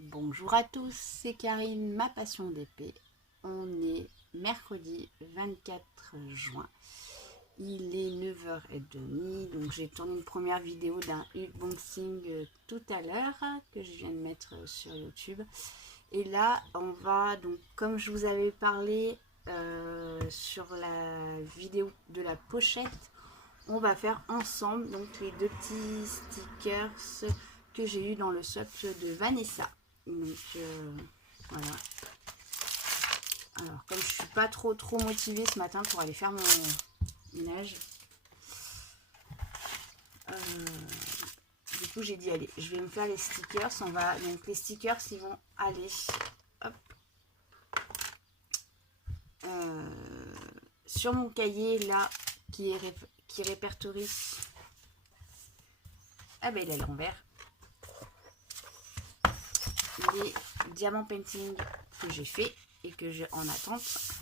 Bonjour à tous, c'est Karine, ma passion d'épée. On est mercredi 24 juin. Il est 9h30, donc j'ai tourné une première vidéo d'un unboxing tout à l'heure que je viens de mettre sur YouTube. Et là, on va, donc comme je vous avais parlé sur la vidéo de la pochette, on va faire ensemble donc les deux petits stickers que j'ai eu dans le shop de Vanessa. Donc voilà. Alors comme je suis pas trop motivée ce matin pour aller faire mon ménage, du coup j'ai dit allez, je vais me faire les stickers. On va donc les stickers ils vont aller hop, sur mon cahier là qui répertorie. Ah ben il est à l'envers. Les diamants painting que j'ai fait et que j'ai en attente.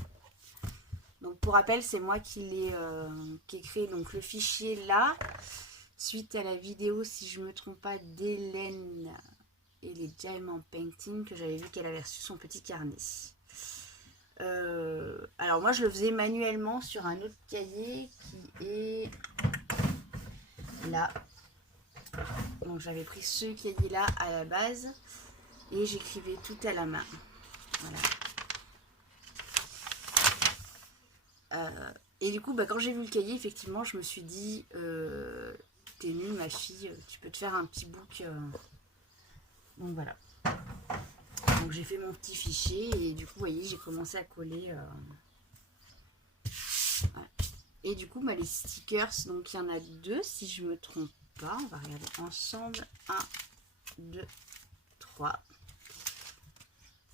Donc pour rappel, c'est moi qui ai créé donc le fichier là suite à la vidéo, si je me trompe pas, d'Hélène et les diamants painting, que j'avais vu qu'elle avait reçu son petit carnet. Alors moi je le faisais manuellement sur un autre cahier qui est là. Donc j'avais pris ce cahier là à la base et j'écrivais tout à la main. Voilà. Et du coup, quand j'ai vu le cahier, effectivement, je me suis dit, t'es nulle ma fille, tu peux te faire un petit book. Donc voilà. Donc j'ai fait mon petit fichier et du coup, vous voyez, j'ai commencé à coller. Voilà. Et du coup, les stickers, donc il y en a deux, si je me trompe pas. On va regarder ensemble. 1, 2, 3.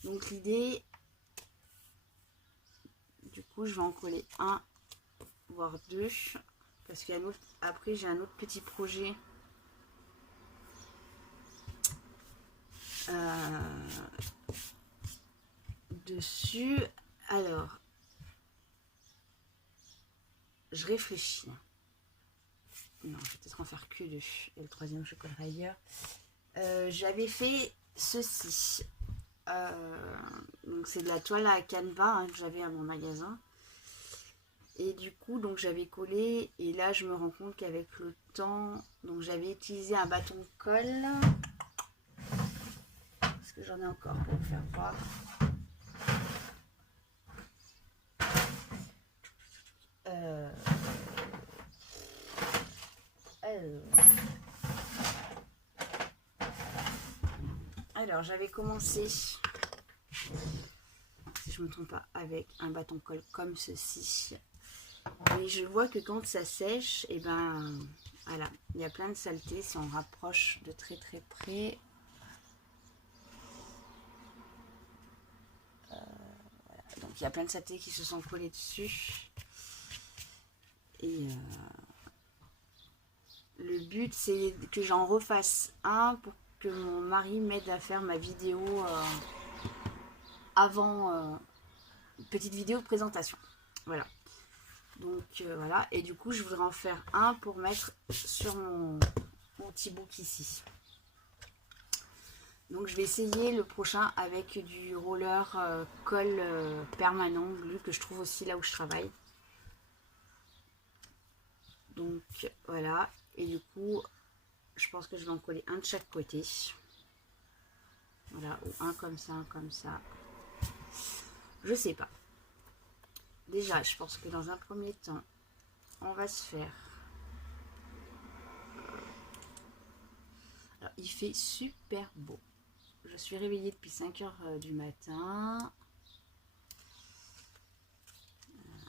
Donc l'idée, du coup, je vais en coller un, voire deux, parce qu'il y a un autre, après j'ai un autre petit projet dessus. Alors je réfléchis, non, je vais peut-être en faire que deux et le troisième je collerai ailleurs. J'avais fait ceci, donc c'est de la toile à canevas que j'avais à mon magasin. Et du coup, donc j'avais collé, et là je me rends compte qu'avec le temps, donc j'avais utilisé un bâton de colle, parce que j'en ai encore pour vous faire voir. Alors j'avais commencé, si je me trompe pas, avec un bâton de colle comme ceci. Mais je vois que quand ça sèche, et voilà, il y a plein de saletés si on rapproche de très près. Voilà. Donc il y a plein de saletés qui se sont collées dessus. Et le but c'est que j'en refasse un pour que mon mari m'aide à faire ma vidéo avant, petite vidéo de présentation. Voilà. Donc voilà, et du coup je voudrais en faire un pour mettre sur mon petit book ici. Donc je vais essayer le prochain avec du roller colle permanent glue que je trouve aussi là où je travaille. Donc voilà, et du coup je pense que je vais en coller un de chaque côté. Voilà, ou un comme ça. Je sais pas. Déjà, je pense que dans un premier temps, on va se faire... Alors, il fait super beau. Je suis réveillée depuis 5h du matin.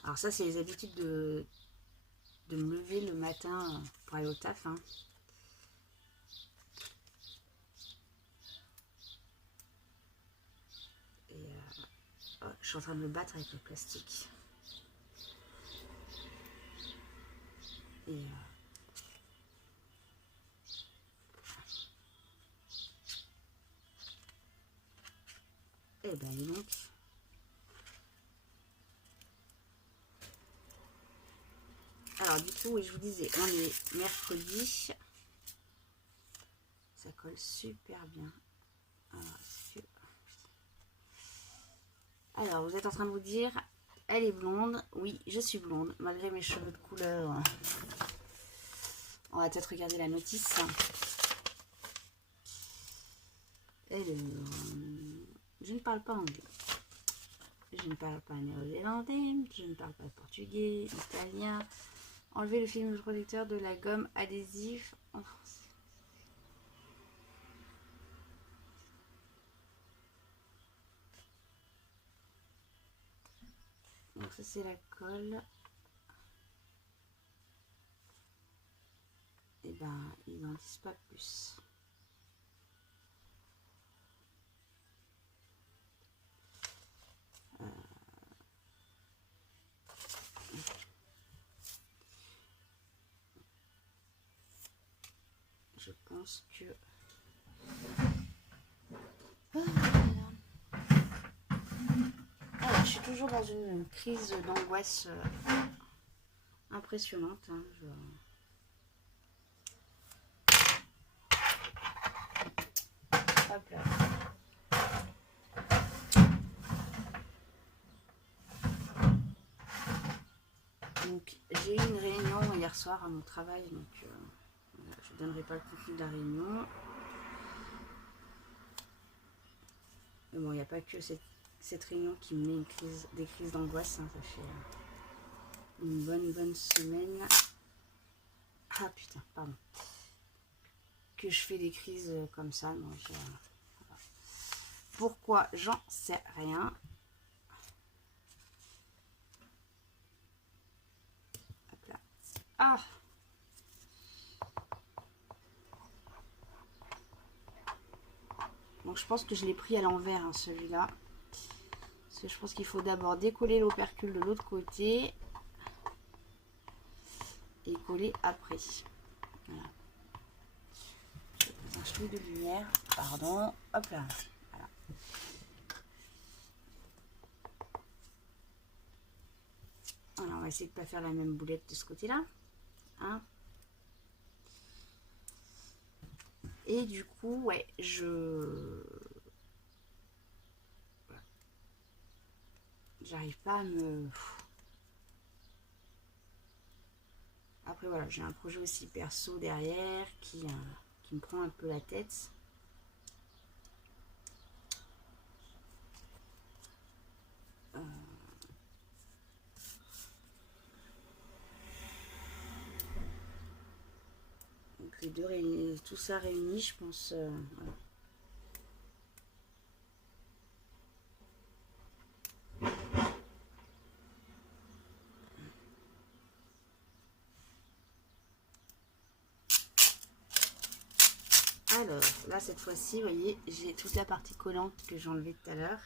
Alors ça, c'est les habitudes de me lever le matin pour aller au taf. Et je suis en train de me battre avec le plastique. Et dis donc. Alors du coup, oui, je vous disais, on est mercredi. Ça colle super bien. Alors, Alors, vous êtes en train de vous dire, elle est blonde. Oui, je suis blonde, malgré mes cheveux de couleur. On va peut-être regarder la notice. Je ne parle pas anglais. Je ne parle pas néo-zélandais. Je ne parle pas portugais, italien. Enlever le film protecteur de la gomme adhésive en français. Donc ça c'est la colle. Et ben ils n'en disent pas plus. Je pense que... Alors, je suis toujours dans une crise d'angoisse impressionnante. Hein. Hop là. Donc, j'ai eu une réunion hier soir à mon travail, donc voilà, je ne donnerai pas le contenu de la réunion. Mais bon, il n'y a pas que cette réunion qui me met des crises d'angoisse. Hein, ça fait une bonne semaine. Ah putain, pardon. Que je fais des crises comme ça. Donc, voilà. Pourquoi? J'en sais rien. Hop là. Ah! Donc je pense que je l'ai pris à l'envers, hein, celui-là. Parce que je pense qu'il faut d'abord décoller l'opercule de l'autre côté. Et coller après. Voilà. Je vais mettre un chouï de lumière. Pardon. Hop là. Voilà. Alors on va essayer de ne pas faire la même boulette de ce côté-là. Hein. Et du coup, ouais, j'arrive pas à me... Après voilà, j'ai un projet aussi perso derrière qui me prend un peu la tête. Donc les deux réunis, tout ça réuni, je pense... voilà. Alors, là, cette fois-ci, vous voyez, j'ai toute la partie collante que j'ai enlevée tout à l'heure.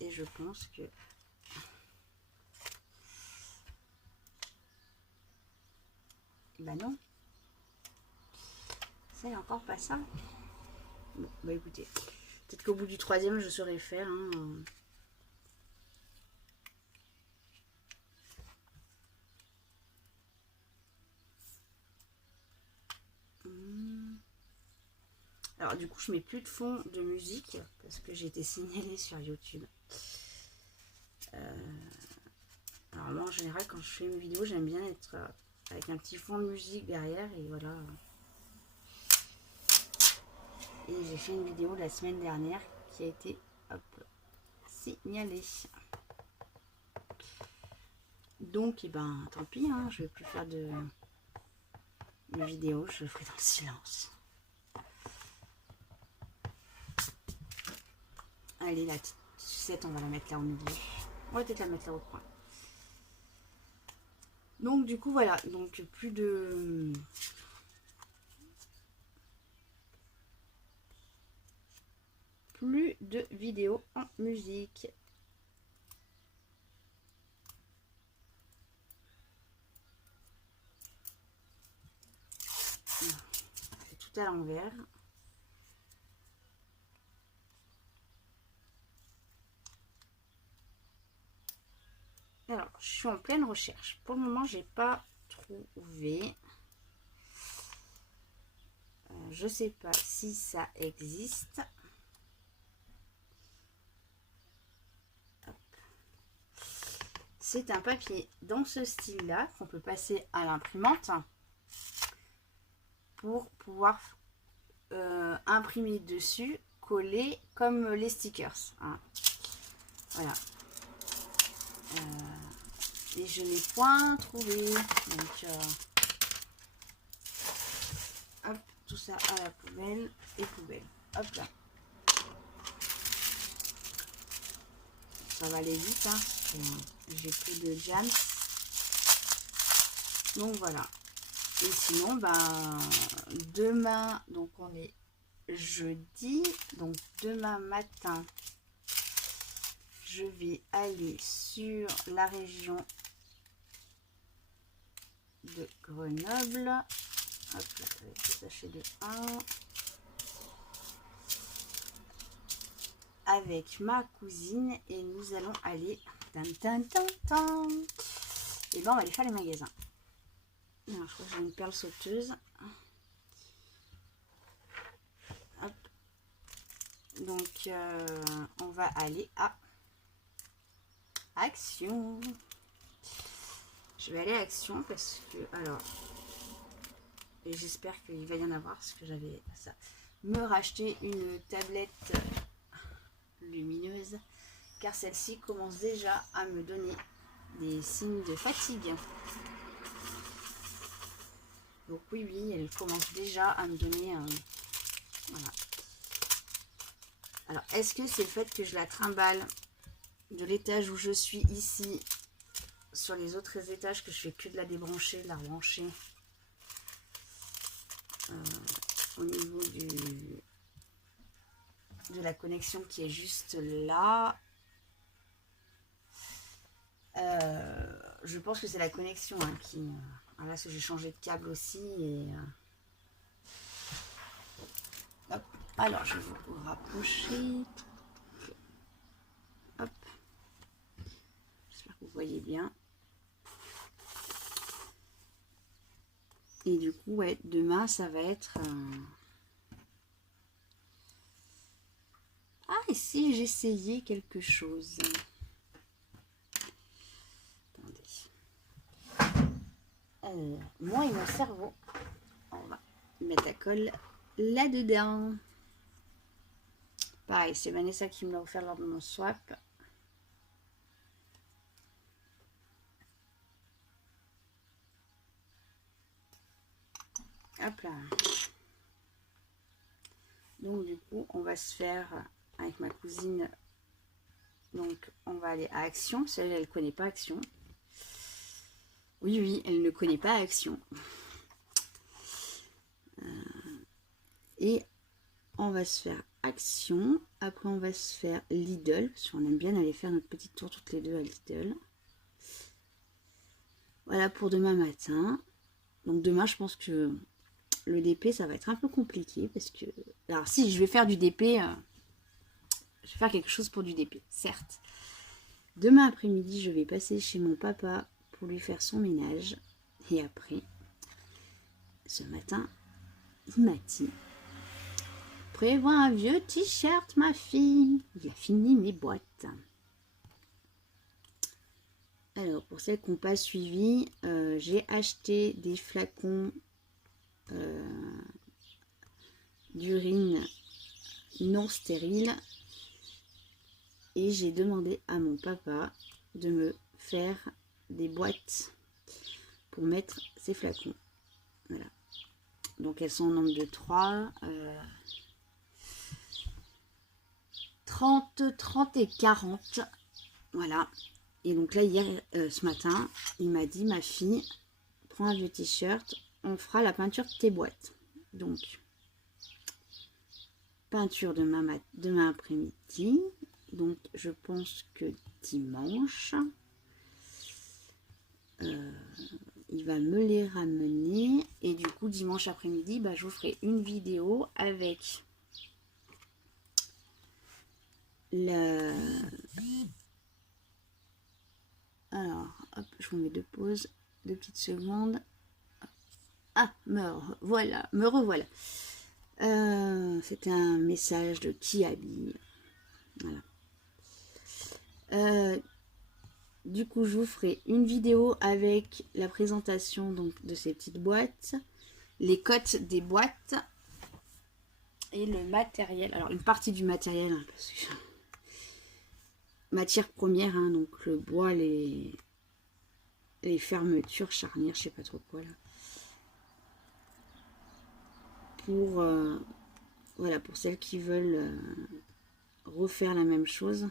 Et je pense que... Bah non. C'est encore pas ça. Bon, bah écoutez. Peut-être qu'au bout du troisième, je saurai faire. Hein. Alors du coup je mets plus de fond de musique parce que j'ai été signalée sur YouTube. Alors moi en général quand je fais une vidéo j'aime bien être avec un petit fond de musique derrière et voilà. Et j'ai fait une vidéo la semaine dernière qui a été signalée. Donc et ben tant pis, hein, je vais plus faire de vidéo, je le ferai dans le silence. Allez, la petite sucette, on va la mettre là au milieu. On va peut-être la mettre là au coin. Donc, du coup, voilà. Donc, plus de vidéos en musique. C'est tout à l'envers. Alors, je suis en pleine recherche. Pour le moment, j'ai pas trouvé. Je sais pas si ça existe. c'est un papier dans ce style-là qu'on peut passer à l'imprimante pour pouvoir imprimer dessus, coller comme les stickers. Hein. Voilà. Et je n'ai point trouvé. Donc, hop, tout ça à la poubelle et poubelle. Hop là. Ça va aller vite, hein, parce que j'ai plus de jams. Donc voilà. Et sinon, ben, demain, donc on est jeudi, donc demain matin, je vais aller sur la région de Grenoble. Hop là, avec le sachet de 1. Avec ma cousine et nous allons aller et ben on va aller faire les magasins. Alors, je crois que j'ai une perle sauteuse. Hop. Donc on va aller à Action. Je vais aller à Action parce que alors, et j'espère qu'il va y en avoir parce que j'avais ça, me racheter une tablette lumineuse car celle-ci commence déjà à me donner des signes de fatigue. Donc oui, elle commence déjà à me donner voilà. Alors est-ce que c'est le fait que je la trimballe de l'étage où je suis ici sur les autres étages que je fais que de la débrancher, de la rebrancher au niveau de la connexion qui est juste là. Je pense que c'est la connexion hein, qui... là, parce que j'ai changé de câble aussi. Et, hop. Alors, je vais vous rapprocher. Hop. J'espère que vous voyez bien. Et du coup, ouais, demain, ça va être... Ah, et si j'essayais quelque chose? Attendez. Moi et mon cerveau, on va mettre la colle là-dedans. Pareil, c'est Vanessa qui me l'a offert lors de mon swap. Hop là. Donc du coup, on va se faire avec ma cousine. Donc on va aller à Action. Celle-là, elle ne connaît pas Action. Oui, elle ne connaît pas Action. Et on va se faire Action. Après, on va se faire Lidl. Parce qu'on aime bien aller faire notre petit tour toutes les deux à Lidl. Voilà pour demain matin. Donc demain, je pense que le DP, ça va être un peu compliqué. Parce que... Alors si, je vais faire du DP. Je vais faire quelque chose pour du DP, certes. Demain après-midi, je vais passer chez mon papa pour lui faire son ménage. Et après, ce matin, il m'a dit: prévois un vieux t-shirt, ma fille. Il a fini mes boîtes. Alors, pour celles qui n'ont pas suivi, j'ai acheté des flacons d'urine non stérile. Et j'ai demandé à mon papa de me faire des boîtes pour mettre ces flacons. Voilà. Donc elles sont au nombre de 3. 30, 30 et 40. Voilà. Et donc là, hier, ce matin, il m'a dit: ma fille, prends un vieux t-shirt, on fera la peinture de tes boîtes. Donc, peinture demain après-midi. Donc, je pense que dimanche, il va me les ramener. Et du coup, dimanche après-midi, bah, je vous ferai une vidéo avec la... Alors, hop, je vous mets 2 pauses, 2 petites secondes. Ah, voilà, me revoilà. C'était un message de Kiabi. Voilà. Du coup, je vous ferai une vidéo avec la présentation donc, de ces petites boîtes, les cotes des boîtes et le matériel. Alors, une partie du matériel, hein, parce que matière première, hein, donc le bois, les fermetures, charnières, je sais pas trop quoi là. Pour voilà, pour celles qui veulent refaire la même chose.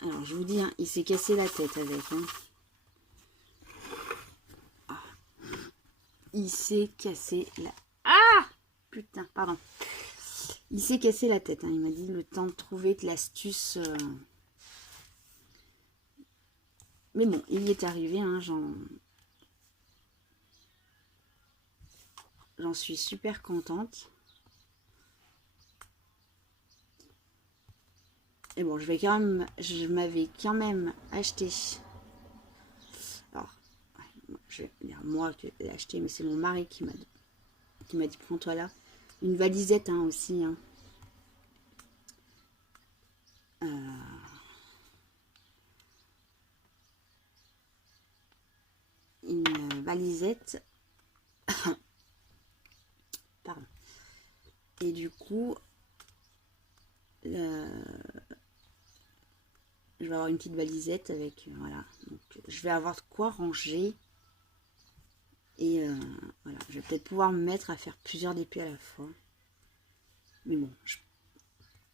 Alors je vous dis, hein, il s'est cassé la tête avec. Hein. Ah. Il s'est cassé la... Ah putain, pardon. Il s'est cassé la tête. Hein. Il m'a dit le temps de trouver de l'astuce. Mais bon, il y est arrivé. Hein, j'en suis super contente. Et bon, je m'avais quand même acheté. Alors, je vais dire moi qui l'ai acheté, mais c'est mon mari qui m'a dit prends-toi là. Une valisette hein, aussi. Hein. Une valisette. Pardon. Et du coup, je vais avoir une petite valisette avec, voilà. Donc, je vais avoir de quoi ranger. Et voilà, je vais peut-être pouvoir me mettre à faire plusieurs DP à la fois. Mais bon,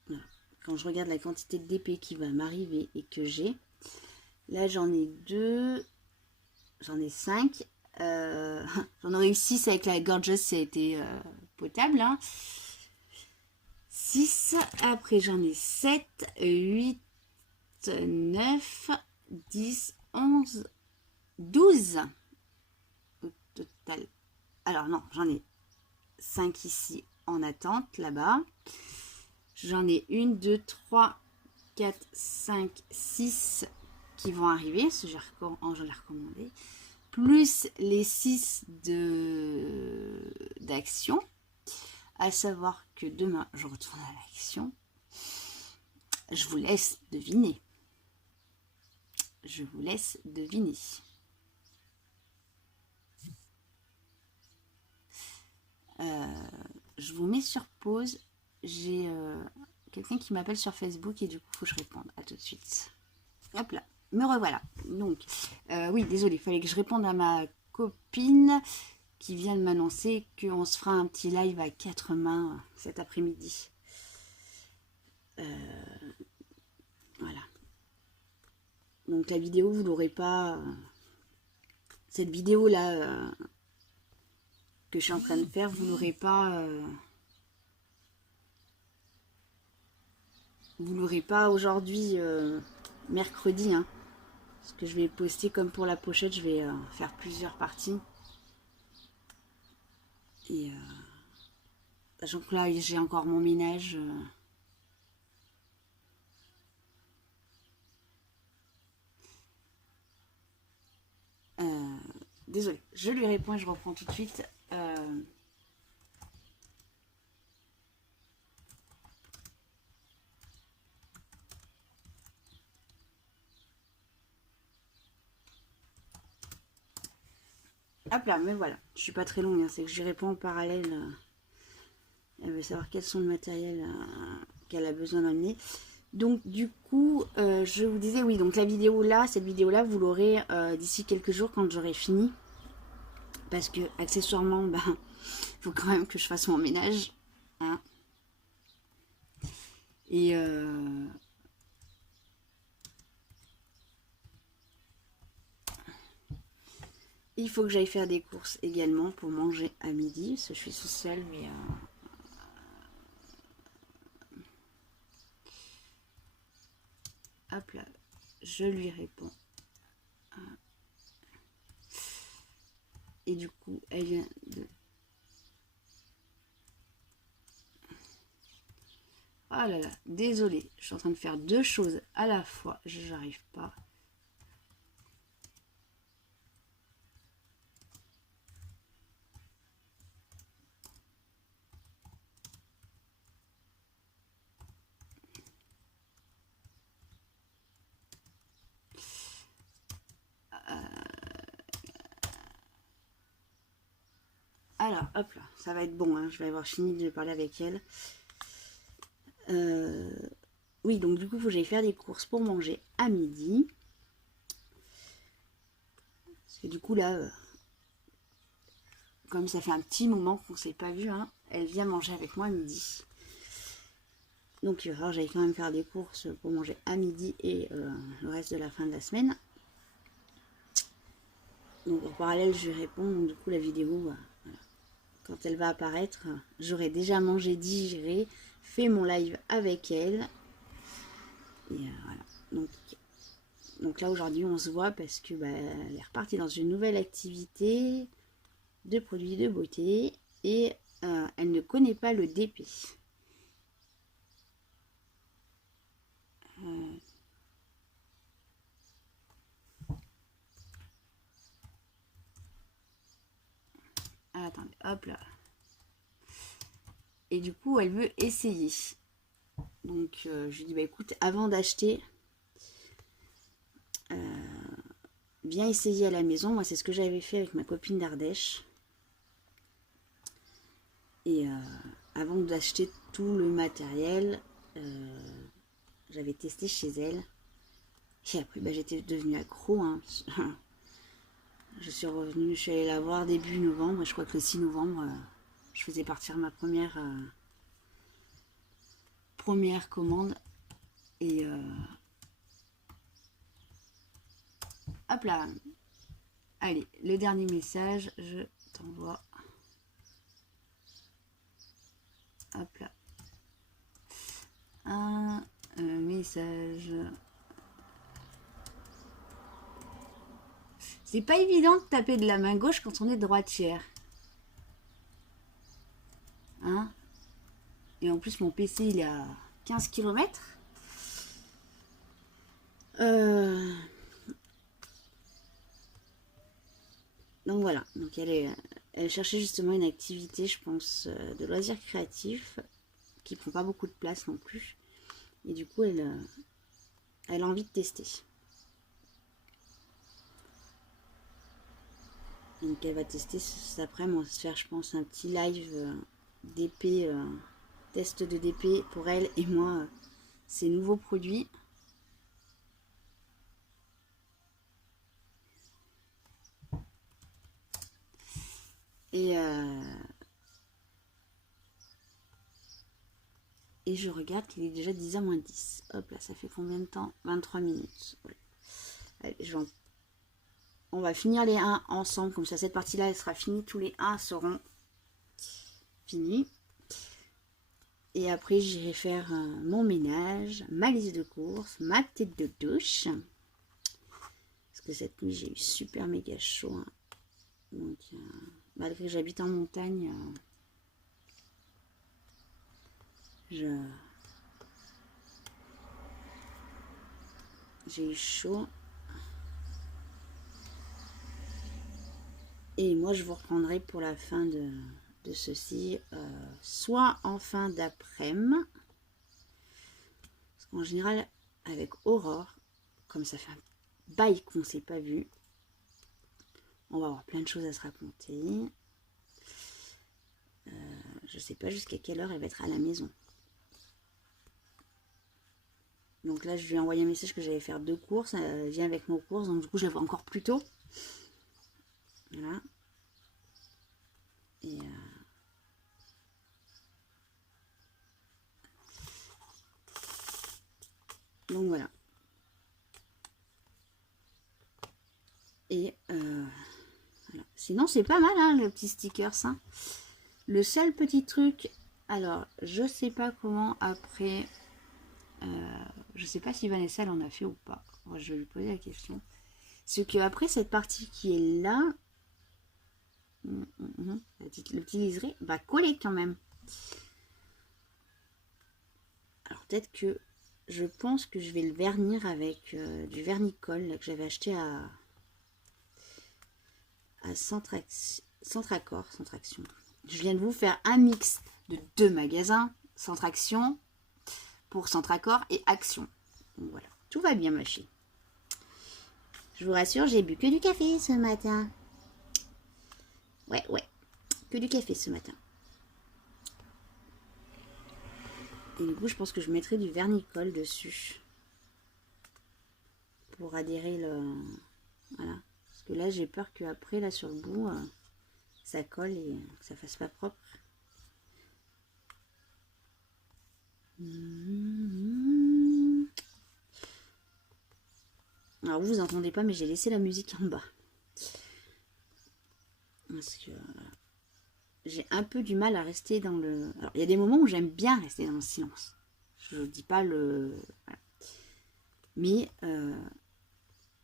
voilà. Quand je regarde la quantité de DP qui va m'arriver et que j'ai, là j'en ai 2, j'en ai 5. J'en aurais eu 6 avec la Gorgeous, ça a été potable. Hein. 6, après j'en ai 7, 8, 9, 10, 11, 12 au total. Alors non, j'en ai 5 ici en attente là-bas. J'en ai 1, 2, 3, 4, 5, 6 qui vont arriver, ce j'en ai recommandé. Plus les 6 d'action. À savoir que demain, je retourne à l'action. Je vous laisse deviner. Je vous laisse deviner. Je vous mets sur pause. J'ai quelqu'un qui m'appelle sur Facebook et du coup, il faut que je réponde. À tout de suite. Hop là, me revoilà. Donc, oui, désolé, il fallait que je réponde à ma copine qui vient de m'annoncer qu'on se fera un petit live à 4 mains cet après-midi. Voilà. Donc la vidéo, vous l'aurez pas... cette vidéo-là que je suis en train de faire, vous l'aurez pas... vous l'aurez pas aujourd'hui, mercredi. Hein, parce que je vais poster comme pour la pochette, je vais faire plusieurs parties. Et sachant que là, j'ai encore mon ménage... désolée, je lui réponds et je reprends tout de suite. Hop là, mais voilà, je suis pas très longue, hein, c'est que je lui réponds en parallèle. Elle veut savoir quels sont le matériel qu'elle a besoin d'amener. Donc du coup, je vous disais, oui, donc la vidéo là, cette vidéo là, vous l'aurez d'ici quelques jours quand j'aurai fini. Parce que accessoirement, ben, il faut quand même que je fasse mon ménage. Hein. Et il faut que j'aille faire des courses également pour manger à midi. Parce que je suis toute seule, mais... hop là, je lui réponds. Et du coup, elle vient de... Oh là là, désolée, je suis en train de faire 2 choses à la fois. J'arrive pas. Alors, hop là, ça va être bon, hein, je vais avoir fini de parler avec elle. Oui, donc du coup, il faut que j'aille faire des courses pour manger à midi. Parce que du coup, là, comme ça fait un petit moment qu'on ne s'est pas vu, hein, elle vient manger avec moi à midi. Donc il va falloir que j'aille quand même faire des courses pour manger à midi et le reste de la fin de la semaine. Donc en parallèle, je lui réponds. Donc du coup, la vidéo, voilà. Quand elle va apparaître, j'aurai déjà mangé, digéré, fait mon live avec elle. Et voilà. Donc là, aujourd'hui, on se voit parce que elle est repartie dans une nouvelle activité de produits de beauté. Et elle ne connaît pas le DP. Attendez, hop là. Et du coup, elle veut essayer. Donc, je lui dis, écoute, avant d'acheter, viens essayer à la maison. Moi, c'est ce que j'avais fait avec ma copine d'Ardèche. Et avant d'acheter tout le matériel, j'avais testé chez elle. Et après, j'étais devenue accro. Hein. Je suis revenue, je suis allée la voir début novembre. Et je crois que le 6 novembre, je faisais partir ma première commande. Et hop là. Allez, le dernier message, je t'envoie. Hop là. Un message. C'est pas évident de taper de la main gauche quand on est droitière. Hein? Et en plus, mon PC, il est à 15 km. Donc voilà. Donc elle cherchait justement une activité, je pense, de loisirs créatifs qui prend pas beaucoup de place non plus. Et du coup, elle a envie de tester. Donc elle va tester cet après-midi. On va se faire, je pense, un petit live DP, test de DP pour elle et moi, ces nouveaux produits. Et je regarde qu'il est déjà 10h moins 10. Hop là, ça fait combien de temps? 23 minutes. Ouais. Allez, on va finir les 1 ensemble. Comme ça, cette partie-là, elle sera finie. Tous les 1 seront finis. Et après, j'irai faire mon ménage, ma liste de courses, ma tête de douche. Parce que cette nuit, j'ai eu super méga chaud. Hein. Donc, malgré que j'habite en montagne, j'ai eu chaud. Et moi, je vous reprendrai pour la fin de ceci, soit en fin d'après-midi. Parce qu'en général, avec Aurore, comme ça fait un bail qu'on ne s'est pas vu, on va avoir plein de choses à se raconter. Je ne sais pas jusqu'à quelle heure elle va être à la maison. Donc là, je lui ai envoyé un message que j'allais faire 2 courses. Elle vient avec nos courses, donc du coup, je la vois encore plus tôt. Voilà. Et donc voilà. Et voilà. Sinon, c'est pas mal, hein, le petit sticker, ça. Le seul petit truc, alors, je sais pas comment après... je sais pas si Vanessa elle en a fait ou pas. Moi, je vais lui poser la question. C'est que après cette partie qui est là, le petit liseré va coller quand même. Alors peut-être que je pense que je vais le vernir avec du vernicole là, que j'avais acheté à Centraction. Je viens de vous faire un mix de 2 magasins, Centraction pour Centracor et Action. Donc voilà, tout va bien ma fille. Je vous rassure, j'ai bu que du café ce matin. Ouais, que du café ce matin. Et du coup, je pense que je mettrai du vernicole dessus. Pour adhérer le... Voilà. Parce que là, j'ai peur qu'après, là, sur le bout, ça colle et que ça fasse pas propre. Alors, vous entendez pas, mais j'ai laissé la musique en bas. Parce que j'ai un peu du mal à rester dans le... Alors, il y a des moments où j'aime bien rester dans le silence. Je ne dis pas le... Voilà. Mais,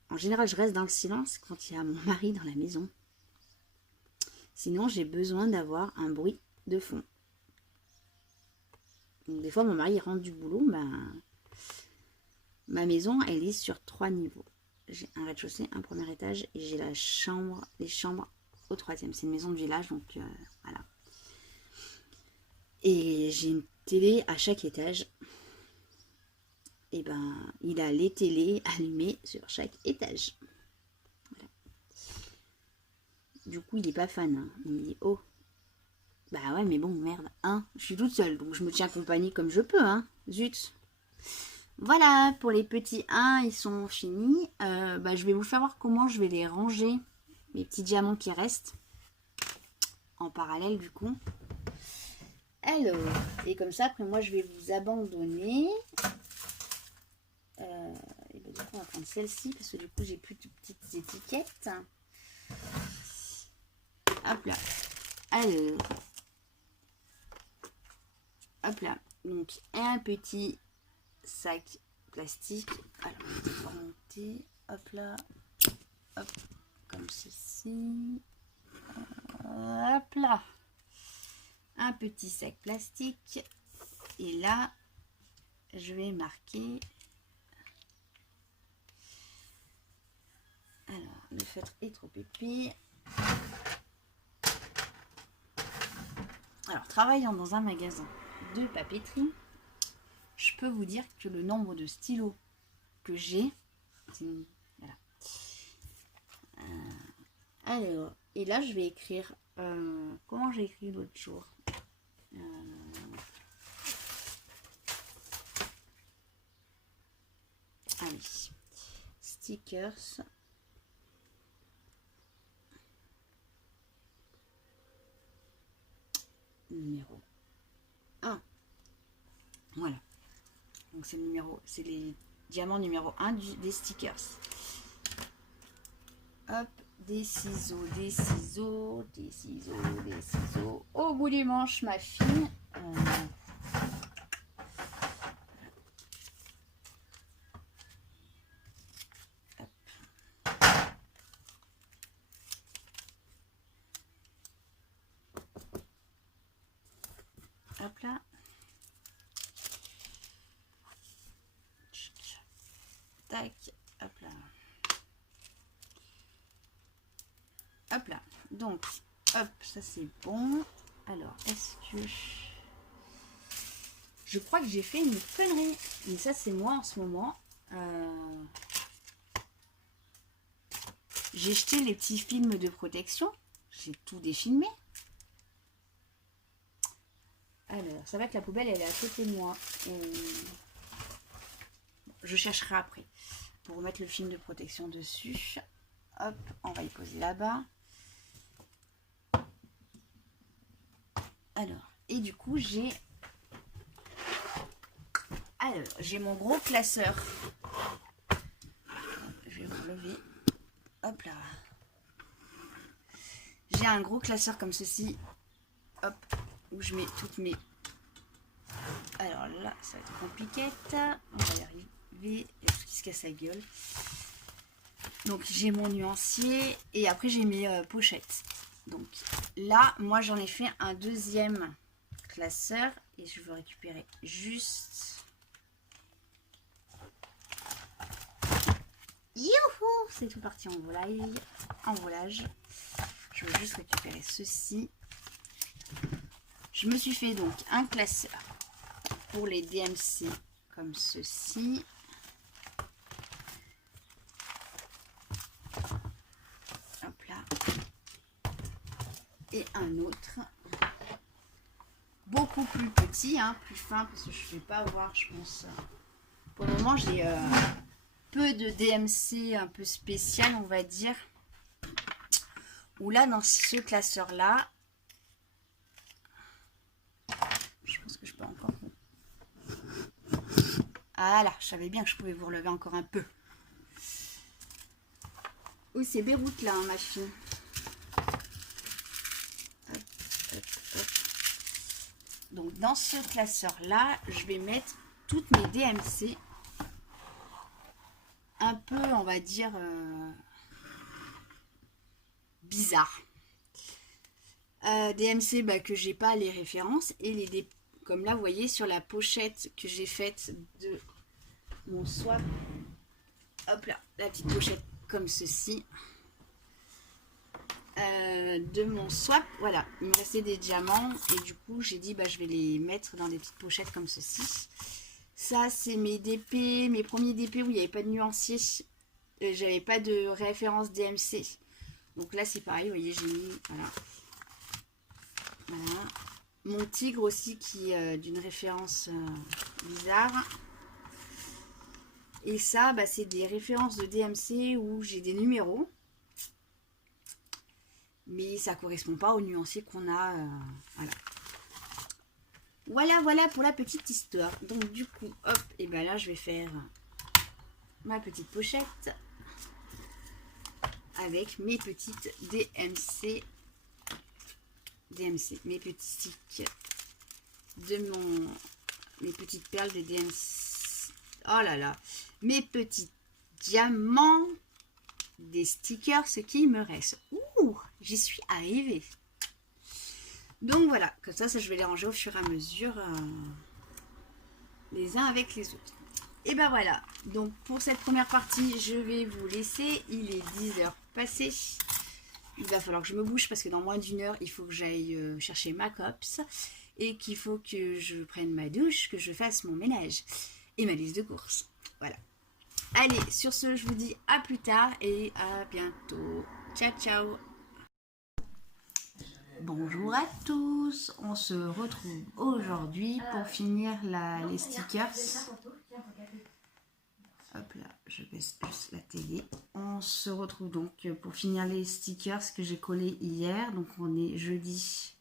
en général, je reste dans le silence quand il y a mon mari dans la maison. Sinon, j'ai besoin d'avoir un bruit de fond. Donc, des fois, mon mari rentre du boulot, ben, ma maison, elle est sur 3 niveaux. J'ai un rez-de-chaussée, un premier étage et j'ai les chambres au 3e. C'est une maison de village, donc voilà. Et j'ai une télé à chaque étage. Et ben, il a les télés allumées sur chaque étage. Voilà. Du coup, il n'est pas fan. Hein. Il me dit, oh, bah ouais, mais bon, merde, hein, je suis toute seule, donc je me tiens compagnie comme je peux, hein, zut. Voilà, pour les petits 1, ils sont finis. Bah, je vais vous faire voir comment je vais les ranger, mes petits diamants qui restent, en parallèle du coup. Alors, et comme ça, après moi, je vais vous abandonner. Et bah, du coup, on va prendre celle-ci, parce que du coup, j'ai plus de petites étiquettes. Hop là. Alors... Hop là, donc un petit sac plastique. Alors, je vais remonter. Hop là, hop, comme ceci. Hop là, un petit sac plastique. Et là, je vais marquer. Alors, le feutre est trop épais. Alors, travaillant dans un magasin de papeterie, je peux vous dire que le nombre de stylos que j'ai, voilà. Alors, et là je vais écrire, comment j'ai écrit l'autre jour, ah oui, stickers, numéro 1. Voilà. Donc c'est le numéro, c'est les diamants numéro 1 des stickers. Hop, des ciseaux, des ciseaux, des ciseaux, des ciseaux. Au bout du manche, ma fille. Hop là. Tac, hop là. Hop là. Donc, hop, ça c'est bon. Alors, est-ce que... Je crois que j'ai fait une connerie. Mais ça, c'est moi en ce moment. J'ai jeté les petits films de protection. J'ai tout défilmé. Alors, ça va que la poubelle, elle est à côté de moi. Je chercherai après pour remettre le film de protection dessus. Hop, on va y poser là-bas. Alors, et du coup, j'ai mon gros classeur. Je vais m'enlever. Hop là. J'ai un gros classeur comme ceci. Hop, où je mets toutes mes... Alors là, ça va être compliqué. On va y arriver. Il y a tout qui se casse la gueule. Donc j'ai mon nuancier et après j'ai mes pochettes. Donc là, moi j'en ai fait un deuxième classeur et je veux récupérer juste... Youhou! C'est tout parti en volage. Je veux juste récupérer ceci. Je me suis fait donc un classeur pour les DMC comme ceci. Hop là. Et un autre beaucoup plus petit, hein, plus fin, parce que je ne vais pas avoir, je pense. Pour le moment, j'ai peu de DMC un peu spécial, on va dire. Ou là, dans ce classeur-là, je pense que je peux encore... Ah là, je savais bien que je pouvais vous relever encore un peu. Oui, c'est Beyrouth là, hein, ma fille. Hop, hop, hop. Donc dans ce classeur-là, je vais mettre toutes mes DMC. Un peu, on va dire, bizarres. DMC bah, que j'ai pas les références. Et les comme là, vous voyez, sur la pochette que j'ai faite de mon swap. Hop là, la petite pochette comme ceci. De mon swap, voilà, il me restait des diamants et du coup j'ai dit bah je vais les mettre dans des petites pochettes comme ceci. Ça c'est mes DP, mes premiers DP où il n'y avait pas de nuancier, j'avais pas de référence DMC. Donc là c'est pareil, vous voyez j'ai mis, voilà. Voilà. Mon tigre aussi qui est d'une référence bizarre. Et ça bah, c'est des références de DMC où j'ai des numéros. Mais ça correspond pas au nuancier qu'on a. Voilà. Voilà pour la petite histoire. Donc du coup, hop, et ben là je vais faire ma petite pochette avec mes petites DMC, mes petits sticks de mes petites perles de DMC. Oh là là, mes petits diamants, des stickers, ce qui me reste. Ouh, j'y suis arrivée. Donc voilà, comme ça je vais les ranger au fur et à mesure les uns avec les autres. Et ben voilà, donc pour cette première partie, je vais vous laisser. Il est 10h passées. Il va falloir que je me bouge parce que dans moins d'une heure, il faut que j'aille chercher ma copse et qu'il faut que je prenne ma douche, que je fasse mon ménage et ma liste de courses. Voilà. Allez, sur ce, je vous dis à plus tard et à bientôt. Ciao, ciao. Bonjour à tous, on se retrouve aujourd'hui pour finir les stickers. Hop là, je baisse juste la télé. On se retrouve donc pour finir les stickers que j'ai collés hier. Donc on est jeudi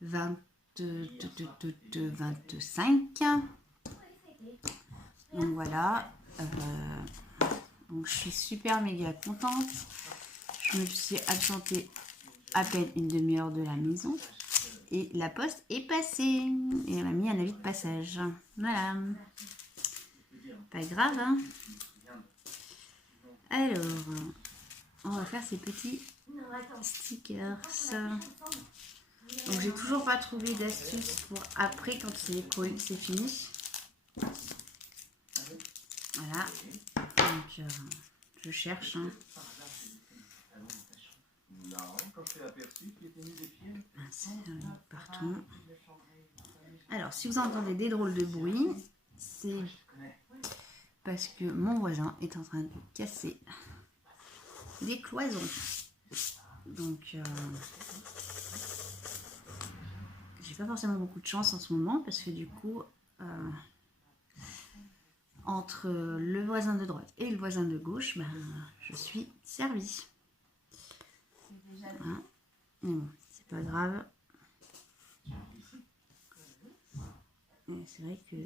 25. Donc voilà. Donc je suis super méga contente. Je me suis absentée à peine une demi-heure de la maison. Et la poste est passée. Et on a mis un avis de passage. Voilà. Pas grave, hein. Alors, on va faire ces petits stickers. Donc, j'ai toujours pas trouvé d'astuce pour après quand c'est fini. Voilà. Donc, je cherche. Hein. Partout. Alors, si vous entendez des drôles de bruit, c'est parce que mon voisin est en train de casser des cloisons. Donc, j'ai pas forcément beaucoup de chance en ce moment parce que du coup, entre le voisin de droite et le voisin de gauche, ben, je suis servie. Voilà. Mais bon, c'est pas grave. C'est vrai que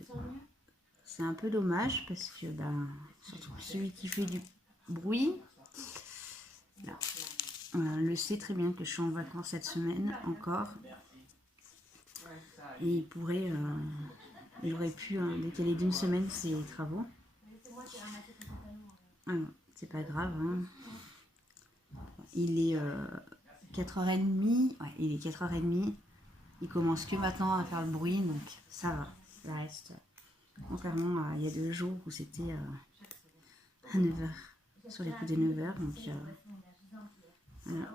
c'est un peu dommage parce que ben, surtout celui qui fait du bruit, là, le sait très bien que je suis en vacances cette semaine encore. Et il aurait pu décaler d'une semaine ses travaux. Alors, c'est pas grave. Hein. Il est 4h30. Ouais, il est 4h30. Il commence que maintenant à faire le bruit, donc ça va. Ça reste. Contrairement à il y a 2 jours où c'était à 9h, sur les coups de 9h. Donc, voilà.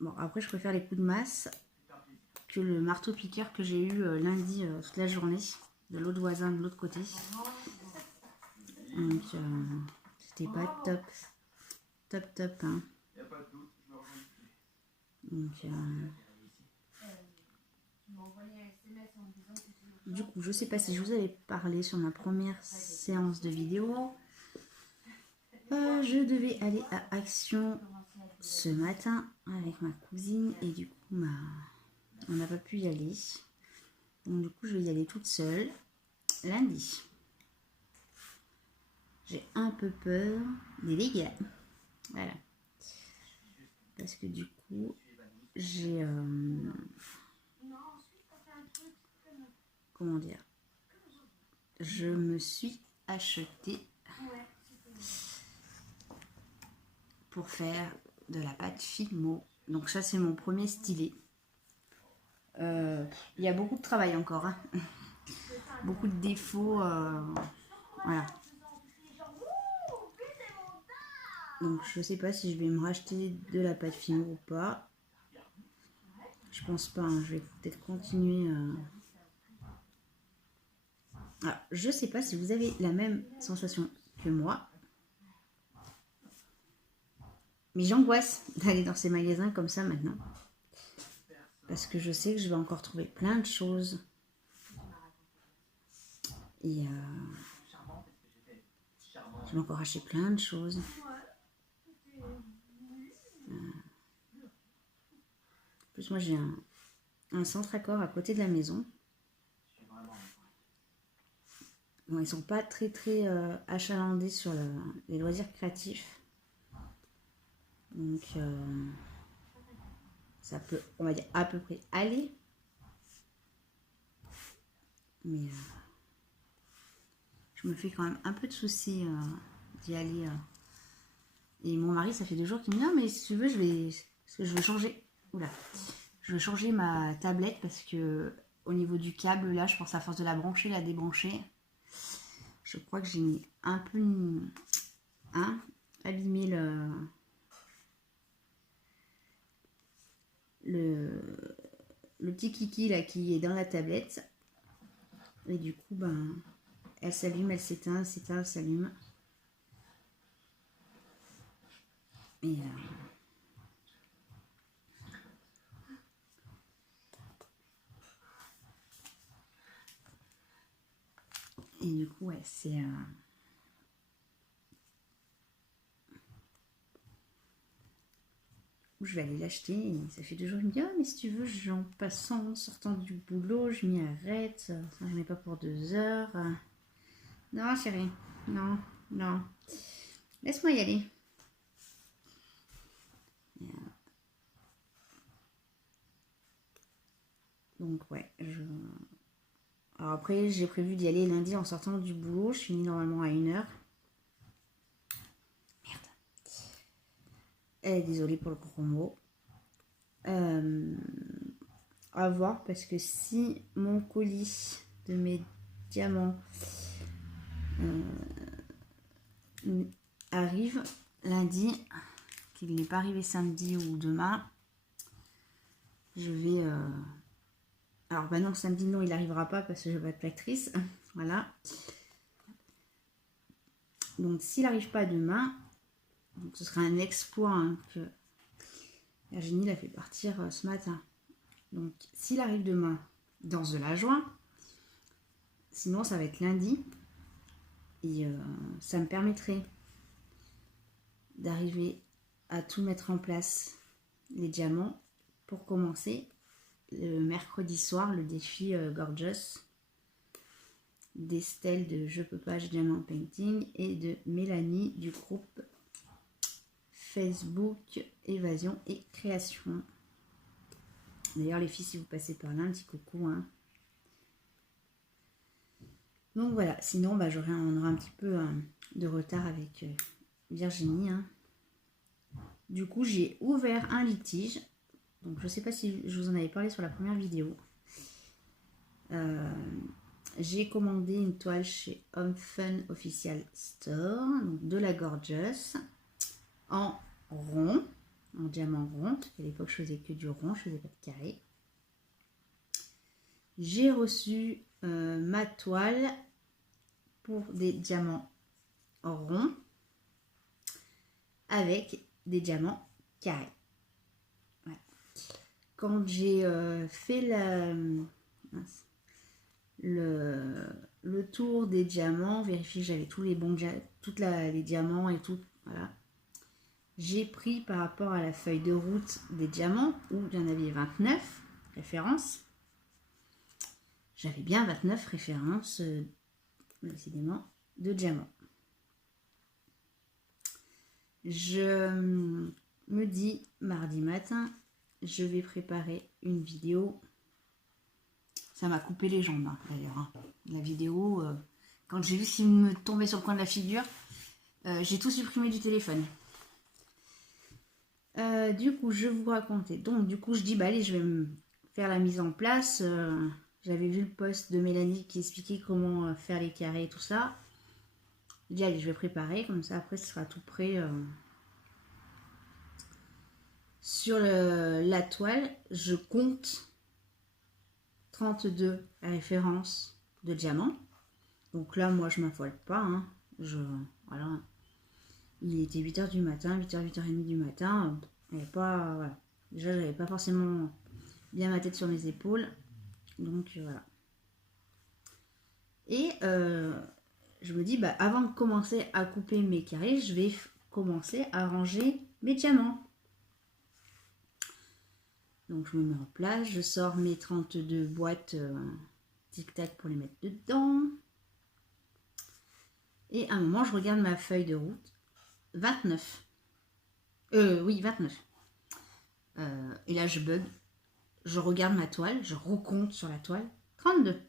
Bon, après, je préfère les coups de masse que le marteau-piqueur que j'ai eu lundi toute la journée, de l'autre voisin de l'autre côté. Donc, c'était pas top. Top. Hein. Donc, du coup, je sais pas si je vous avais parlé sur ma première séance de vidéo. Je devais aller à Action ce matin avec ma cousine et du coup, on n'a pas pu y aller. Donc du coup, je vais y aller toute seule lundi. J'ai un peu peur des dégâts. Voilà. Parce que du coup, j'ai... comment dire? Je me suis acheté pour faire de la pâte Fimo. Donc ça, c'est mon premier stylet. Il y a beaucoup de travail encore. Hein. Beaucoup de défauts. Voilà. Donc je sais pas si je vais me racheter de la pâte Fimo ou pas. Je pense pas. Hein. Je vais peut-être continuer. Alors, je sais pas si vous avez la même sensation que moi. Mais j'angoisse d'aller dans ces magasins comme ça maintenant. Parce que je sais que je vais encore trouver plein de choses. Et je vais encore acheter plein de choses. En plus, moi, j'ai un centre accord à côté de la maison. Bon, ils sont pas très achalandés sur les loisirs créatifs. Donc, ça peut, on va dire, à peu près aller. Mais je me fais quand même un peu de soucis d'y aller. Et mon mari, ça fait 2 jours qu'il me dit non, mais si tu veux, je vais changer. Oula. Je vais changer ma tablette parce que au niveau du câble, là, je pense à force de la brancher, la débrancher. Je crois que j'ai un peu abîmé le petit kiki là qui est dans la tablette. Et du coup, ben, elle s'allume, elle s'éteint, elle s'allume. Et du coup, ouais, c'est... je vais aller l'acheter. Et ça fait 2 jours, je me dis, ah, mais si tu veux, en passant, en sortant du boulot, je m'y arrête. Ça, je ne mets pas pour 2 heures. Non, chérie. Non, non. Laisse-moi y aller. Donc, ouais, Alors après, j'ai prévu d'y aller lundi en sortant du boulot. Je finis normalement à 1h. Merde. Désolée pour le gros mot. À voir, parce que si mon colis de mes diamants arrive lundi, qu'il n'est pas arrivé samedi ou demain, je vais... Alors, bah non, samedi, non, il n'arrivera pas parce que je vais être l'actrice. Voilà. Donc, s'il n'arrive pas demain, donc ce sera un exploit hein, que Virginie l'a fait partir ce matin. Donc, s'il arrive demain, dans de la joie, sinon, ça va être lundi. Et ça me permettrait d'arriver à tout mettre en place, les diamants, pour commencer le mercredi soir, le défi Gorgeous d'Estelle de Je peux pas, j'ai Diamant Painting et de Mélanie du groupe Facebook Évasion et Création. D'ailleurs les filles, si vous passez par là, un petit coucou. Hein. Donc voilà, sinon bah, on aura un petit peu de retard avec Virginie. Hein. Du coup, j'ai ouvert un litige. Donc je ne sais pas si je vous en avais parlé sur la première vidéo. J'ai commandé une toile chez Home Fun Official Store, donc de la Gorgeous, en rond, en diamant rond, parce qu'à l'époque je faisais que du rond, je faisais pas de carré. J'ai reçu ma toile pour des diamants ronds avec des diamants carrés. Ouais. quand j'ai fait le tour des diamants, vérifier que j'avais tous les bons les diamants et tout, voilà. J'ai pris par rapport à la feuille de route des diamants, où il y en avait 29 références. J'avais bien 29 références, décidément, de diamants. Je me dis, mardi matin, je vais préparer une vidéo. Ça m'a coupé les jambes, hein, d'ailleurs. Hein. La vidéo, quand j'ai vu ce qui me tombait sur le coin de la figure, j'ai tout supprimé du téléphone. Du coup, je vais vous raconter. Donc, du coup, je dis, bah allez, je vais me faire la mise en place. J'avais vu le post de Mélanie qui expliquait comment faire les carrés et tout ça. Je dis, allez, je vais préparer, comme ça, après, ce sera tout prêt. Sur la toile, je compte 32 références de diamants. Donc là, moi, je m'affole pas. Hein. Voilà. Il était 8h du matin, 8h, 8h30 du matin. Voilà. Déjà, j'avais pas forcément bien ma tête sur mes épaules. Donc, voilà. Et je me dis, bah, avant de commencer à couper mes carrés, je vais commencer à ranger mes diamants. Donc, je me mets en place. Je sors mes 32 boîtes tic-tac pour les mettre dedans. Et à un moment, je regarde ma feuille de route. 29. Oui, 29. Et là, je bug. Je regarde ma toile. Je recompte sur la toile. 32.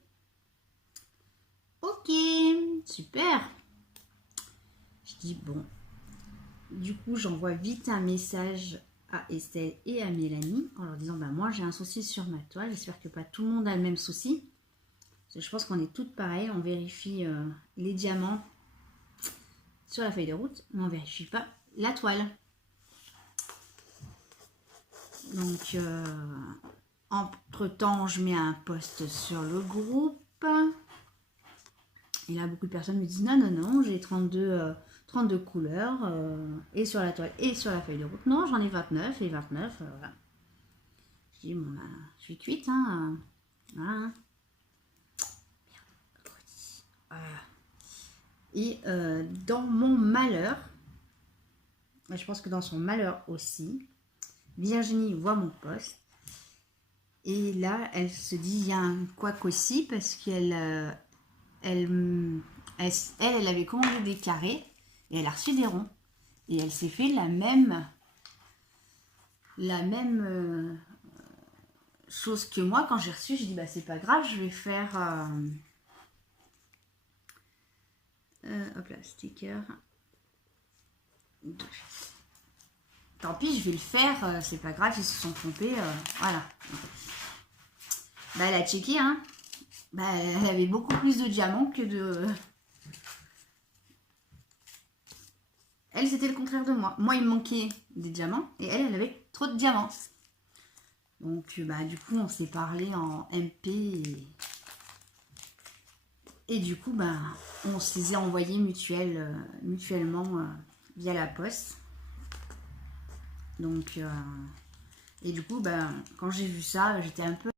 Ok, super. Je dis bon. Du coup, j'envoie vite un message à Estelle et à Mélanie en leur disant bah, moi j'ai un souci sur ma toile. J'espère que pas tout le monde a le même souci. Parce que je pense qu'on est toutes pareilles. On vérifie les diamants sur la feuille de route, mais on ne vérifie pas la toile. Donc, entre-temps, je mets un post sur le groupe. Et là, beaucoup de personnes me disent non, non, non, j'ai 32 couleurs et sur la toile et sur la feuille de route. Non, j'en ai 29 et 29, voilà. Je dis, bon, je suis cuite, hein. Voilà. Voilà. Et dans mon malheur, je pense que dans son malheur aussi, Virginie voit mon post. Et là, elle se dit, il y a un couac aussi, parce qu'elle elle avait commandé des carrés, et elle a reçu des ronds. Et elle s'est fait la même chose que moi. Quand j'ai reçu, je dis, bah c'est pas grave, je vais faire... hop là, sticker. 2. Tant pis, je vais le faire, c'est pas grave, ils se sont trompés, voilà. Bah, elle a checké, hein. Bah, elle avait beaucoup plus de diamants que de... Elle, c'était le contraire de moi. Moi, il me manquait des diamants, et elle avait trop de diamants. Donc, bah, du coup, on s'est parlé en MP, et du coup, bah, on se les a envoyés mutuellement via la poste. Donc, et du coup, ben, quand j'ai vu ça, j'étais un peu